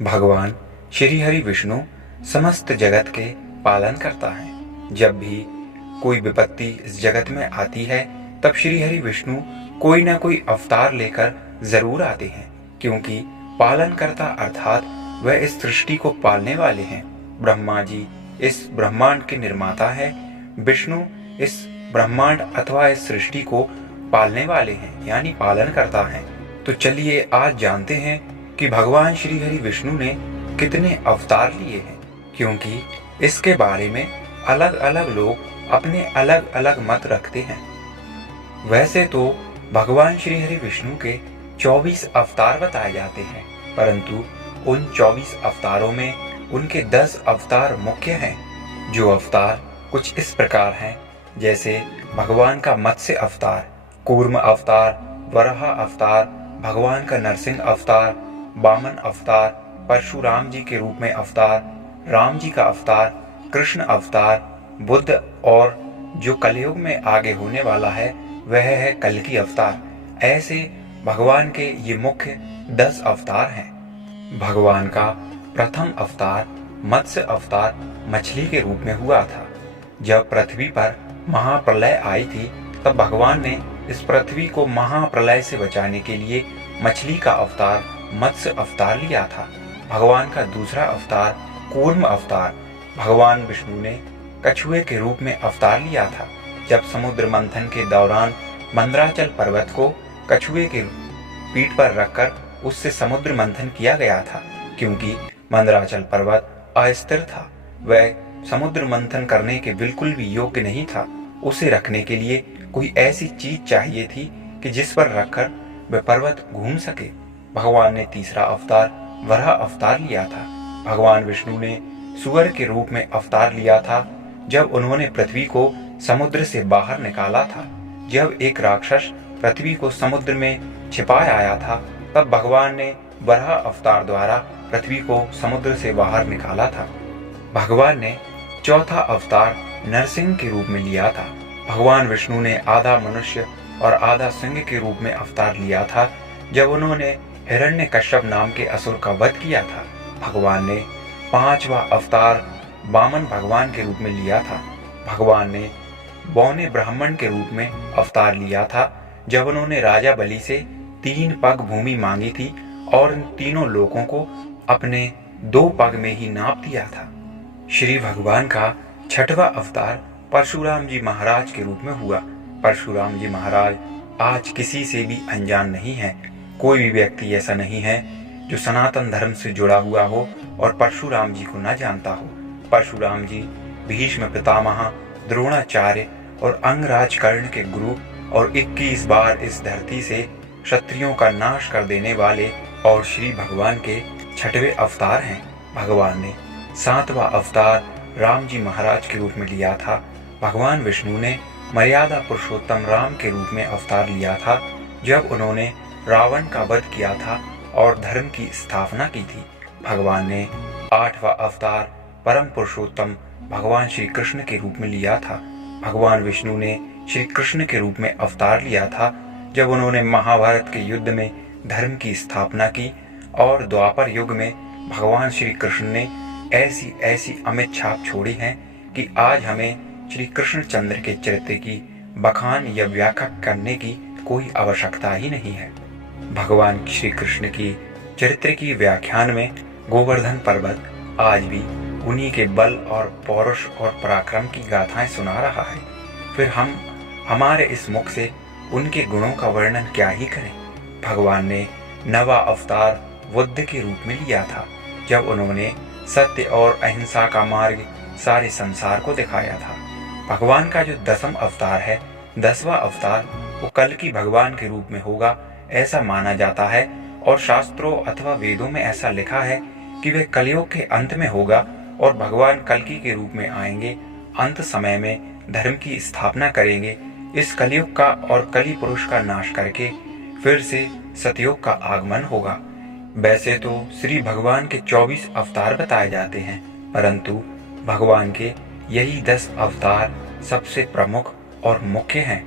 भगवान श्री हरि विष्णु समस्त जगत के पालन करता है। जब भी कोई विपत्ति इस जगत में आती है तब श्री हरि विष्णु कोई ना कोई अवतार लेकर जरूर आते हैं, क्योंकि पालनकर्ता अर्थात वह इस सृष्टि को पालने वाले हैं। ब्रह्मा जी इस ब्रह्मांड के निर्माता है, विष्णु इस ब्रह्मांड अथवा इस सृष्टि को पालने वाले हैं, यानी पालन करता है। तो चलिए आज जानते हैं कि भगवान श्री हरि विष्णु ने कितने अवतार लिए हैं, क्योंकि इसके बारे में अलग अलग लोग अपने अलग अलग मत रखते हैं। वैसे तो भगवान श्री हरि विष्णु के 24 अवतार बताए जाते हैं, परंतु उन 24 अवतारों में उनके 10 अवतार मुख्य हैं। जो अवतार कुछ इस प्रकार हैं, जैसे भगवान का मत्स्य अवतार, कूर्म अवतार, वराह अवतार, भगवान का नरसिंह अवतार, वामन अवतार, परशुराम जी के रूप में अवतार, राम जी का अवतार, कृष्ण अवतार, बुद्ध, और जो कलयुग में आगे होने वाला है वह है कल्कि अवतार। ऐसे भगवान के ये मुख्य 10 अवतार हैं। भगवान का प्रथम अवतार मत्स्य अवतार मछली के रूप में हुआ था। जब पृथ्वी पर महाप्रलय आई थी तब भगवान ने इस पृथ्वी को महाप्रलय से बचाने के लिए मछली का अवतार मत्स्य अवतार लिया था। भगवान का दूसरा अवतार कूर्म अवतार भगवान विष्णु ने कछुए के रूप में अवतार लिया था। जब समुद्र मंथन के दौरान मंदराचल पर्वत को कछुए के पीठ पर रखकर उससे समुद्र मंथन किया गया था, क्योंकि मंदराचल पर्वत अस्थिर था, वह समुद्र मंथन करने के बिल्कुल भी योग्य नहीं था। उसे रखने के लिए कोई ऐसी चीज चाहिए थी कि जिस पर रखकर वह पर्वत घूम सके। भगवान ने तीसरा अवतार वराह अवतार लिया था। भगवान विष्णु ने सूअर के रूप में अवतार लिया था। जब उन्होंने पृथ्वी को समुद्र से बाहर निकाला था, जब एक राक्षस पृथ्वी को समुद्र में छिपाए आया था, तब भगवान ने वराह अवतार द्वारा पृथ्वी को समुद्र से बाहर निकाला था। भगवान ने चौथा अवतार नरसिंह के रूप में लिया था। भगवान विष्णु ने आधा मनुष्य और आधा सिंह के रूप में अवतार लिया था। जब उन्होंने हिरण्यकश्यप नाम के असुर का वध किया था। भगवान ने पांचवा अवतार वामन भगवान के रूप में लिया था। भगवान ने बौने ब्राह्मण के रूप में अवतार लिया था। जब उन्होंने राजा बलि से 3 पग भूमि मांगी थी और इन तीनों लोगों को अपने 2 पग में ही नाप दिया था। श्री भगवान का छठवां अवतार परशुराम जी महाराज के रूप में हुआ। परशुराम जी महाराज आज किसी से भी अनजान नहीं है। कोई भी व्यक्ति ऐसा नहीं है जो सनातन धर्म से जुड़ा हुआ हो और परशुराम जी को न जानता हो। परशुराम जी भीष्म पितामह, द्रोणाचार्य और अंगराज कर्ण के गुरु और 21 बार इस धरती से क्षत्रियों का नाश कर देने वाले और श्री भगवान के 6वें अवतार हैं। भगवान ने 7वां अवतार राम जी महाराज के रूप में लिया था। भगवान विष्णु ने मर्यादा पुरुषोत्तम राम के रूप में अवतार लिया था, जब उन्होंने रावण का वध किया था और धर्म की स्थापना की थी। भगवान ने 8वां अवतार परम पुरुषोत्तम भगवान श्री कृष्ण के रूप में लिया था। भगवान विष्णु ने श्री कृष्ण के रूप में अवतार लिया था, जब उन्होंने महाभारत के युद्ध में धर्म की स्थापना की, और द्वापर युग में भगवान श्री कृष्ण ने ऐसी ऐसी अमिट छाप छोड़ी है कि आज हमें श्री कृष्णचंद्र के चरित्र की बखान या व्याख्या करने की कोई आवश्यकता ही नहीं है। भगवान श्री कृष्ण की चरित्र की व्याख्यान में गोवर्धन पर्वत आज भी उन्हीं के बल और पौरुष और पराक्रम की गाथाएं सुना रहा है। फिर हम हमारे इस मुख से उनके गुणों का वर्णन क्या ही करें। भगवान ने 9वां अवतार बुद्ध के रूप में लिया था, जब उन्होंने सत्य और अहिंसा का मार्ग सारे संसार को दिखाया था। भगवान का जो 10वां अवतार है, 10वां अवतार, वो कल्कि भगवान के रूप में होगा ऐसा माना जाता है, और शास्त्रों अथवा वेदों में ऐसा लिखा है कि वह कलयुग के अंत में होगा और भगवान कल्कि के रूप में आएंगे, अंत समय में धर्म की स्थापना करेंगे, इस कलयुग का और कलि पुरुष का नाश करके फिर से सतयुग का आगमन होगा। वैसे तो श्री भगवान के 24 अवतार बताए जाते हैं, परंतु भगवान के यही 10 अवतार सबसे प्रमुख और मुख्य हैं।